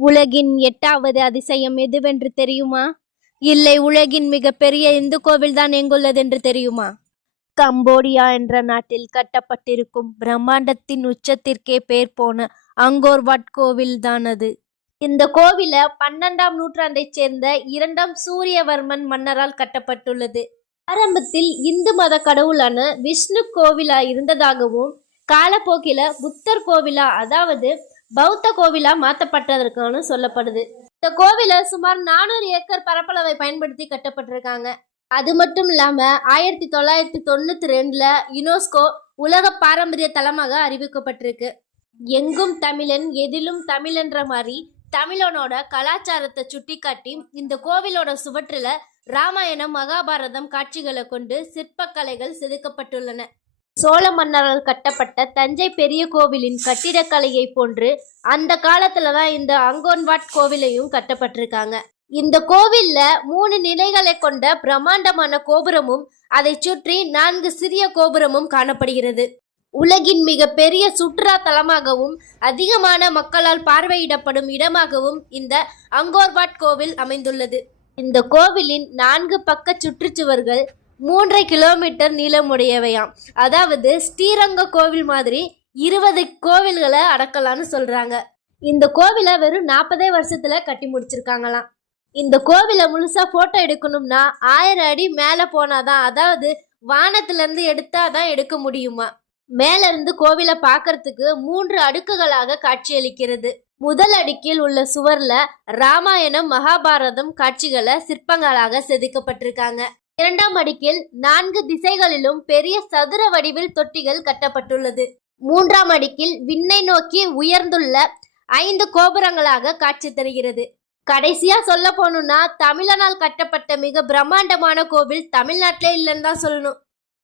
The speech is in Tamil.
உலகின் 8வது அதிசயம் எதுவென்று தெரியுமா? இல்லை, உலகின் மிகப்பெரிய இந்து கோவில்தான் எங்குள்ளது என்று தெரியுமா? கம்போடியா என்ற நாட்டில் கட்டப்பட்டிருக்கும் பிரம்மாண்டத்தின் உச்சத்திற்கே பேர் போன அங்கோர் வாட் கோவில் தான் அது. இந்த கோவில 12ஆம் நூற்றாண்டைச் சேர்ந்த 2ஆம் சூரியவர்மன் மன்னரால் கட்டப்பட்டுள்ளது. ஆரம்பத்தில் இந்து மத கடவுளான விஷ்ணு கோவிலா இருந்ததாகவும், காலப்போக்கில புத்தர் கோவிலா, அதாவது பௌத்த கோவிலா மாற்றப்பட்டதற்கான சொல்லப்படுது. இந்த கோவில சுமார் 400 ஏக்கர் பரப்பளவை பயன்படுத்தி கட்டப்பட்டிருக்காங்க. அது மட்டும் இல்லாம 1992ல யுனெஸ்கோ உலக பாரம்பரிய தலமாக அறிவிக்கப்பட்டிருக்கு. எங்கும் தமிழன் எதிலும் தமிழன்ற மாதிரி தமிழனோட கலாச்சாரத்தை சுட்டிக்காட்டி இந்த கோவிலோட சுவற்றுல ராமாயணம் மகாபாரதம் காட்சிகளை கொண்டு சிற்பக்கலைகள் செதுக்கப்பட்டுள்ளன. சோழ மன்னரால் கட்டப்பட்ட தஞ்சை பெரிய கோவிலின் கட்டிடக்கலையை போன்று அந்த காலத்துல தான் இந்த அங்கோர் வாட் கோவிலையும் கட்டப்பட்டிருக்காங்க. இந்த கோவில்ல 3 நிலைகளை கொண்ட பிரம்மாண்டமான கோபுரமும் அதை சுற்றி 4 சிறிய கோபுரமும் காணப்படுகிறது. உலகின் மிக பெரிய சுற்றுலா தலமாகவும் அதிகமான மக்களால் பார்வையிடப்படும் இடமாகவும் இந்த அங்கோர் வாட் கோவில் அமைந்துள்ளது. இந்த கோவிலின் 4 பக்க சுற்றுச்சுவர்கள் 3 கிலோமீட்டர் நீளமுடையவையாம். அதாவது ஸ்ரீரங்க கோவில் மாதிரி 20 கோவில்களை அடக்கலான்னு சொல்றாங்க. இந்த கோவிலை வெறும் 40 வருஷத்துல கட்டி முடிச்சிருக்காங்களாம். இந்த கோவிலை முழுசா போட்டோ எடுக்கணும்னா 1000 அடி மேல போனாதான், அதாவது வானத்துல இருந்து எடுத்தாதான் எடுக்க முடியுமா. மேல இருந்து கோவிலை பார்க்கறதுக்கு 3 அடுக்குகளாக காட்சியளிக்கிறது. முதல் அடுக்கில் உள்ள சுவர்ல ராமாயணம் மகாபாரதம் காட்சிகளை சிற்பங்களாக செதுக்கப்பட்டிருக்காங்க. 2ஆம் அடுக்கில் 4 திசைகளிலும் பெரிய சதுர வடிவில் தொட்டிகள் கட்டப்பட்டுள்ளது. 3ஆம் அடுக்கில் விண்ணை நோக்கி உயர்ந்துள்ள 5 கோபுரங்களாக காட்சி தருகிறது. கடைசியா சொல்ல போனோம்னா தமிழனால் கட்டப்பட்ட மிக பிரம்மாண்டமான கோவில் தமிழ்நாட்டிலே இல்லைன்னு தான் சொல்லணும்.